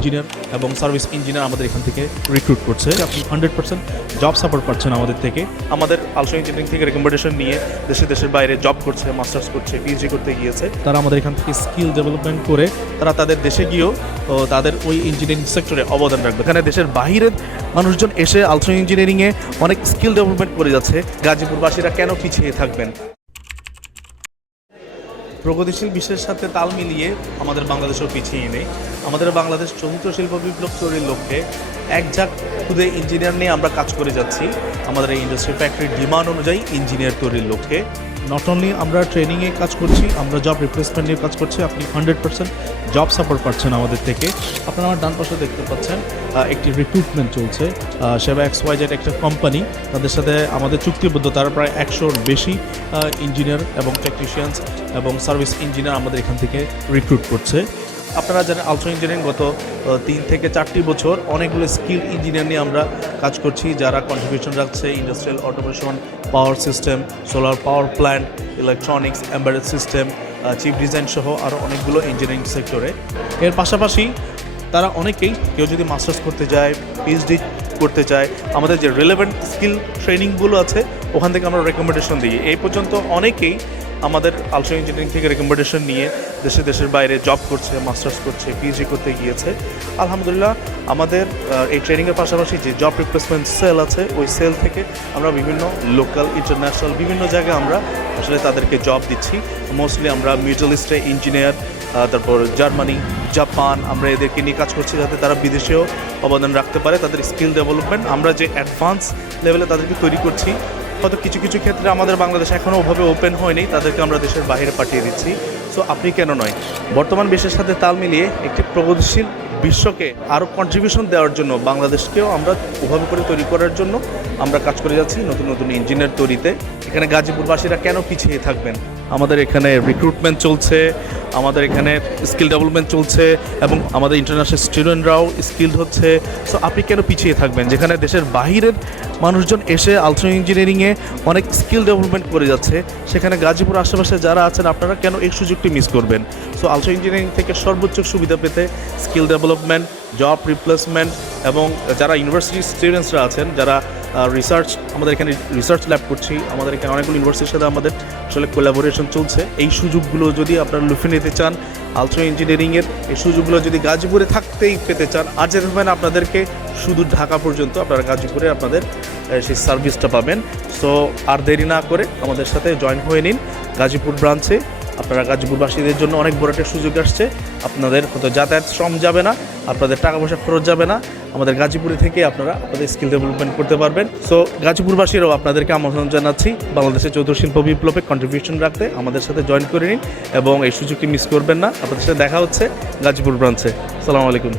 Engineer এবং service engineer আমাদের এখান থেকে রিক্রুট করছে। আপনি হান্ড্রেড পার্সেন্ট জব সাপোর্ট পাচ্ছেন আমাদের থেকে। আমাদের আলসো ইঞ্জিনিয়ারিং থেকে রেকমেন্ডেশন নিয়ে দেশে দেশের বাইরে জব করছে মাস্টার্স করছে পিএইচডি করতে গিয়েছে। তারা আমাদের এখান থেকে স্কিল ডেভেলপমেন্ট করে তারা তাদের দেশে গিয়েও তাদের ওই ইঞ্জিনিয়ারিং সেক্টরে অবদান রাখবে। এখানে দেশের বাহিরের মানুষজন এসে আলসো ইঞ্জিনিয়ারিংয়ে অনেক স্কিল ডেভেলপমেন্ট করে যাচ্ছে। গাজীপুরবাসীরা কেন পিছিয়ে থাকবেন? প্রগতিশীল বিশ্বের সাথে তাল মিলিয়ে আমাদের বাংলাদেশও পিছিয়ে নেই। আমাদের বাংলাদেশ চতুর্থ শিল্প বিপ্লব তৈরির লক্ষ্যে এক ঝাঁক খুদে ইঞ্জিনিয়ার নিয়ে আমরা কাজ করে যাচ্ছি। আমাদের এই ইন্ডাস্ট্রি ফ্যাক্টরির ডিমান্ড অনুযায়ী ইঞ্জিনিয়ার তৈরির লক্ষ্যে। নট অনলি আমরা ট্রেনিংয়ে কাজ করছি, আমরা জব রিপ্লেসমেন্ট নিয়ে কাজ করছি, আপনি হান্ড্রেড পার্সেন্ট জব সাপোর্ট পাচ্ছেন আমাদের থেকে। আপনারা আমার ডান পাশে দেখতে পাচ্ছেন একটি রিক্রুটমেন্ট চলছে সেবা এক্স ওয়াই জেড একটা কোম্পানি তাদের সাথে আমাদের চুক্তিবদ্ধ, তারা প্রায় একশোর বেশি ইঞ্জিনিয়ার এবং টেকনিশিয়ানস এবং সার্ভিস ইঞ্জিনিয়ার আমাদের এখান থেকে রিক্রুট করছে। আপনারা জানেন আলট্রা ইঞ্জিনিয়ারিং গত তিন থেকে চারটি বছর অনেকগুলো স্কিল ইঞ্জিনিয়ার নিয়ে আমরা কাজ করছি, যারা কন্ট্রিবিউশন রাখছে industrial automation power system solar power plant electronics embedded system chip design সহ আরও অনেকগুলো ইঞ্জিনিয়ারিং সেক্টরে এর পাশাপাশি তারা অনেকেই কেউ যদি মাস্টার্স করতে যায় পিএইচডি করতে চায় আমাদের যে রিলেভেন্ট স্কিল ট্রেনিংগুলো আছে, ওখান থেকে আমরা রেকমেন্ডেশন দিই। এই পর্যন্ত অনেকেই আমাদের আলট্রা ইঞ্জিনিয়ারিং থেকে রেকমেন্ডেশন নিয়ে দেশে দেশের বাইরে জব করছে মাস্টার্স করছে পিএইচডি করতে গিয়েছে। আলহামদুলিল্লাহ, আমাদের এই ট্রেনিংয়ের পাশাপাশি যে জব রিপ্লেসমেন্ট সেল আছে, ওই সেল থেকে আমরা বিভিন্ন লোকাল ইন্টারন্যাশনাল বিভিন্ন জায়গায় আমরা আসলে তাদেরকে জব দিচ্ছি। মোস্টলি আমরা মিডল ইস্টে ইঞ্জিনিয়ার তারপর জার্মানি জাপান আমরা এদেরকে নিয়ে কাজ করছি যাতে তারা বিদেশেও অবদান রাখতে পারে, তাদের স্কিল ডেভেলপমেন্ট আমরা যে অ্যাডভান্স লেভেলে তাদেরকে তৈরি করছি হয়তো কিছু কিছু ক্ষেত্রে আমাদের বাংলাদেশ এখনও ওভাবে ওপেন হয়নি, তাদেরকে আমরা দেশের বাইরে পাঠিয়ে দিচ্ছি। সো আপনি কেন নয়? বর্তমান বিশ্বের সাথে তাল মিলিয়ে একটি প্রগতিশীল বিশ্বকে আরও কন্ট্রিবিউশন দেওয়ার জন্য বাংলাদেশকেও আমরা ওভাবে করে তৈরি করার জন্য আমরা কাজ করে যাচ্ছি নতুন নতুন ইঞ্জিনিয়ার তৈরিতে। এখানে গাজীপুরবাসীরা কেন পিছিয়ে থাকবেন? আমাদের এখানে রিক্রুটমেন্ট চলছে, আমাদের এখানে স্কিল ডেভেলপমেন্ট চলছে এবং আমাদের ইন্টারন্যাশনাল স্টুডেন্টরাও স্কিলড হচ্ছে। সো আপনি কেন পিছিয়ে থাকবেন? যেখানে দেশের বাহিরের মানুষজন এসে আলট্রা ইঞ্জিনিয়ারিংয়ে অনেক স্কিল ডেভেলপমেন্ট করে যাচ্ছে, সেখানে গাজীপুর আশেপাশে যারা আছেন, আপনারা কেন এই সুযোগটি মিস করবেন? সো আলট্রা ইঞ্জিনিয়ারিং থেকে সর্বোচ্চ সুবিধা পেতে স্কিল ডেভেলপমেন্ট জব রিপ্লেসমেন্ট এবং যারা ইউনিভার্সিটি স্টুডেন্টসরা আছেন, যারা রিসার্চ আমাদের এখানে রিসার্চ ল্যাব করছি, আমাদের এখানে অনেকগুলো ইউনিভার্সিটির সাথে আমাদের আসলে কোলাবোরেশন চলছে। এই সুযোগগুলো যদি আপনারা লুফে নিতে চান আলট্রা ইঞ্জিনিয়ারিংয়ের এই সুযোগগুলো যদি গাজীপুরে থাকতেই পেতে চান আর যেতে হবে না আপনাদেরকে শুধু ঢাকা পর্যন্ত আপনারা গাজীপুরে আপনাদের সেই সার্ভিসটা পাবেন। সো আর দেরি না করে আমাদের সাথে জয়েন হয়ে নিন গাজীপুর ব্রাঞ্চে আপনারা গাজীপুরবাসীদের জন্য অনেক বড় একটা সুযোগ আসছে। আপনাদের হয়তো যাতায়াত শ্রম যাবে না, আপনাদের টাকা পয়সা খরচ যাবে না। আমাদের গাজীপুরে থেকে আপনারা আপনাদের স্কিল ডেভেলপমেন্ট করতে পারবেন। সো গাজীপুরবাসীরাও আপনাদেরকে আমন্ত্রণ জানাচ্ছি। বাংলাদেশের চৌধুর শিল্প বিপ্লবে কন্ট্রিবিউশন রাখতে আমাদের সাথে জয়েন করে নিন এবং এই সুযোগটি মিস করবেন না। আপনাদের সাথে দেখা হচ্ছে গাজীপুর ব্রাঞ্চে সালামু আলাইকুম।